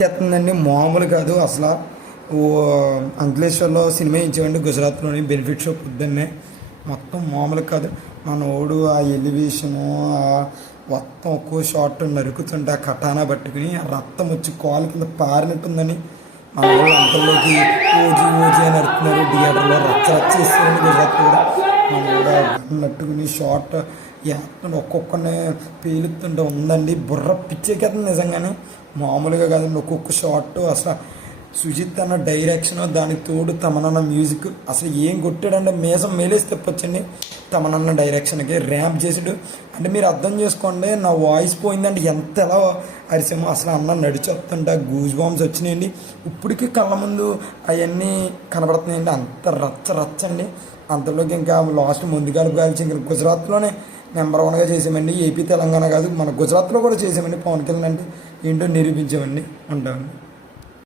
చేస్తుందండి మామూలు కాదు అసలు. అంకలేశ్వర్లో సినిమా ఇచ్చేవండి, గుజరాత్లోని బెనిఫిట్ షో పొద్దున్నే. మొత్తం మామూలు కాదు. మన ఓడు ఆ ఎలివేషను మొత్తం ఒక్కో షాట్ నరుకుతుంటే ఆ కటానా పట్టుకుని ఆ రక్తం వచ్చి కాలు కింద పారినట్టుందని మన వాళ్ళు అంతలోకి ఓజీ ఓజీ అని అడుగుతున్నారు. థియేటర్లో రచ్చ రచ్చ ఇస్తారండి గుజరాత్లో కూడా. మన కూడా నట్టుకుని షార్ట్ ఒక్కొక్కరిని పేలుతుంటే ఉందండి, బుర్ర పిచ్చెక్కేస్తుంది నిజంగానే, మామూలుగా కాదండి. ఒక్కొక్క షాట్ అసలు సుజిత్ అన్న డైరెక్షన్, దానికి తోడు తమనన్న మ్యూజిక్, అసలు ఏం కొట్టాడంటే మీసం మేలేసి తెప్పొచ్చండి తమనన్న డైరెక్షన్కి. ర్యాంప్ చేసాడు అంటే మీరు అర్థం చేసుకోండి, నా వాయిస్ పోయిందంటే ఎంత ఎలా అరిసామో. అసలు అన్న నడిచొస్తుంటే గూజ్ బాంబ్స్ వచ్చినాయండి. ఇప్పటికీ కళ్ళ ముందు అవన్నీ కనబడుతున్నాయండి, అంత రచ్చ రచ్చండి. అంతలోకి ఇంకా లాస్ట్ ముందుగాలు కాల్చి ఇంకా గుజరాత్లోనే నెంబర్ 1గా చేసామండి. ఏపీ తెలంగాణ కాదు, మన గుజరాత్లో కూడా చేసామండి. పవన్ కళ్యాణ్ అంటే ఏంటో నిరూపించామండి. ఉంటామండి.